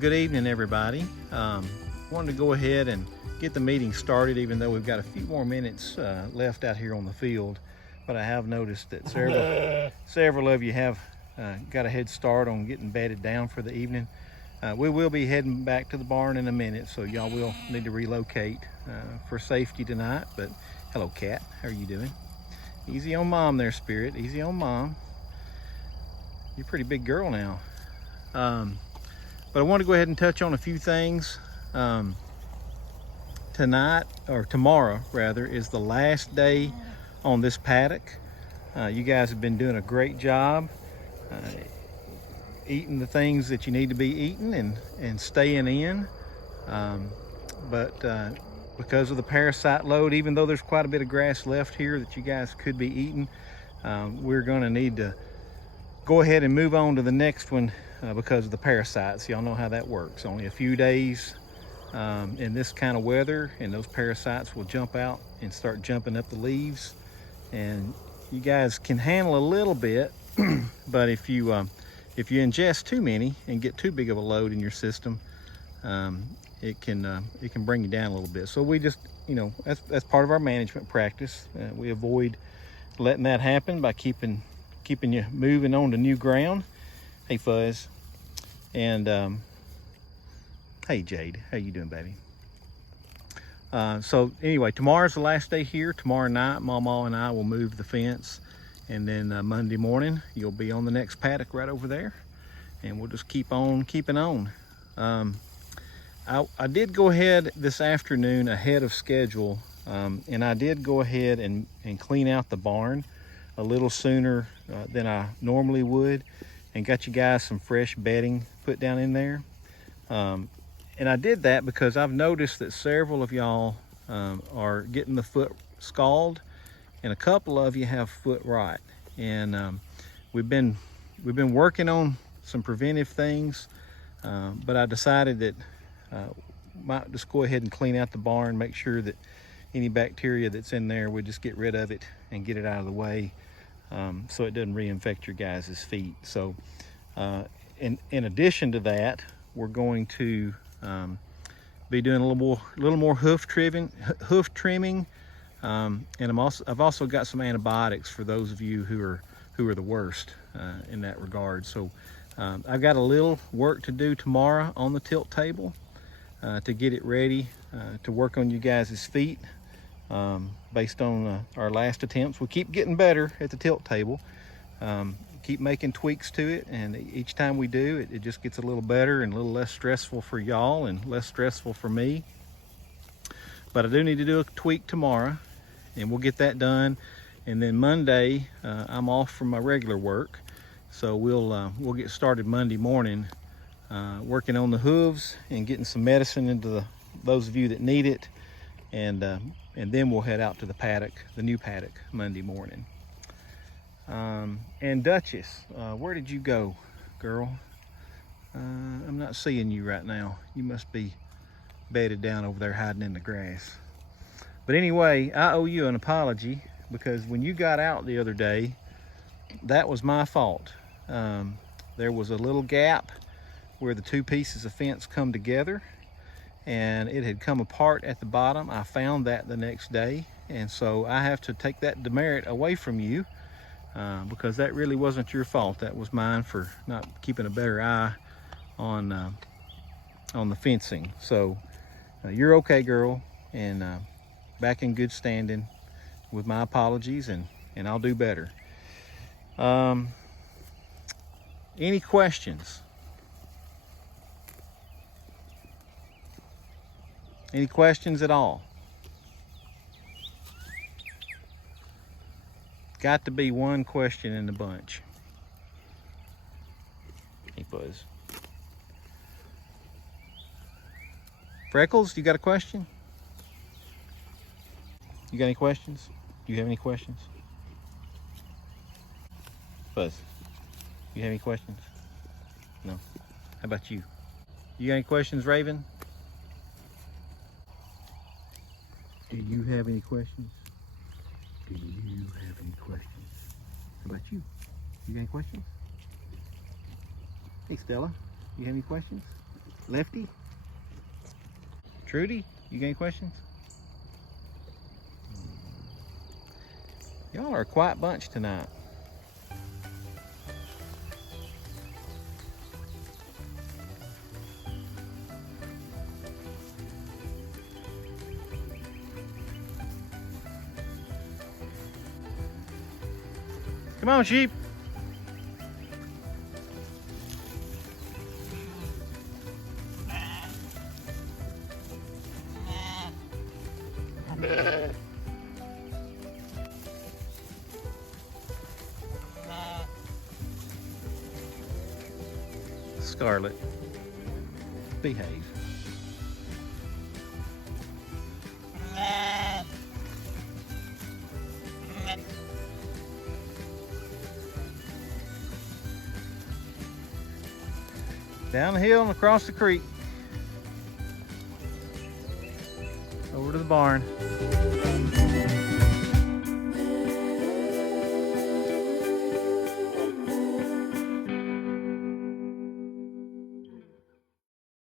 good evening, everybody. Wanted to go ahead and get the meeting started, even though we've got a few more minutes left out here on the field. But I have noticed that several of you have got a head start on getting bedded down for the evening. We will be heading back to the barn in a minute, so y'all will need to relocate for safety tonight. But hello, Cat. How are you doing? Easy on Mom there, Spirit. Easy on Mom. You're a pretty big girl now. But I want to go ahead and touch on a few things. Tonight, or tomorrow rather, is the last day on this paddock. You guys have been doing a great job eating the things that you need to be eating and staying in. But because of the parasite load, even though there's quite a bit of grass left here that you guys could be eating, we're going to need to go ahead and move on to the next one because of the parasites. Y'all know how that works. Only a few days in this kind of weather, and those parasites will jump out and start jumping up the leaves. And you guys can handle a little bit, but if you ingest too many and get too big of a load in your system, it can bring you down a little bit. So we just, that's part of our management practice. We avoid letting that happen by keeping you moving on to new ground. Hey, Fuzz. And hey, Jade. How you doing, baby? So anyway, tomorrow's the last day here. Tomorrow night, Mama and I will move the fence, and then Monday morning you'll be on the next paddock right over there, and we'll just keep on keeping on. I did go ahead this afternoon ahead of schedule, and I did go ahead and clean out the barn a little sooner than I normally would, and got you guys some fresh bedding put down in there. And I did that because I've noticed that several of y'all are getting the foot scald, and a couple of you have foot rot. And we've been working on some preventive things, but I decided that might just go ahead and clean out the barn, make sure that any bacteria that's in there, we just get rid of it and get it out of the way, so it doesn't reinfect your guys' feet. So in addition to that, we're going to be doing a little more hoof trimming, and I've also got some antibiotics for those of you who are the worst in that regard. So I've got a little work to do tomorrow on the tilt table to get it ready to work on you guys' feet. Based on our last attempts, we keep getting better at the tilt table. Keep making tweaks to it, and each time we do, it just gets a little better and a little less stressful for y'all and less stressful for me. But I do need to do a tweak tomorrow, and we'll get that done. And then Monday, I'm off from my regular work, so we'll get started Monday morning working on the hooves and getting some medicine into those of you that need it, and then we'll head out to the new paddock Monday morning. And Duchess, where did you go, girl? I'm not seeing you right now. You must be bedded down over there hiding in the grass. But anyway, I owe you an apology, because when you got out the other day, that was my fault. There was a little gap where the two pieces of fence come together, and it had come apart at the bottom. I found that the next day, and so I have to take that demerit away from you, because that really wasn't your fault. That was mine for not keeping a better eye on the fencing. So you're okay, girl, and back in good standing with my apologies, and I'll do better. Any questions? Any questions at all? Got to be one question in the bunch. Hey, Buzz. Freckles, you got a question? You got any questions? Do you have any questions? Buzz, you have any questions? No. How about you? You got any questions, Raven? Do you have any questions? Do you have any questions? How about you? You got any questions? Hey, Stella, you have any questions? Lefty? Trudy, you got any questions? Y'all are a quiet bunch tonight. Come on, sheep. Scarlet, behave. Down the hill and across the creek. Over to the barn.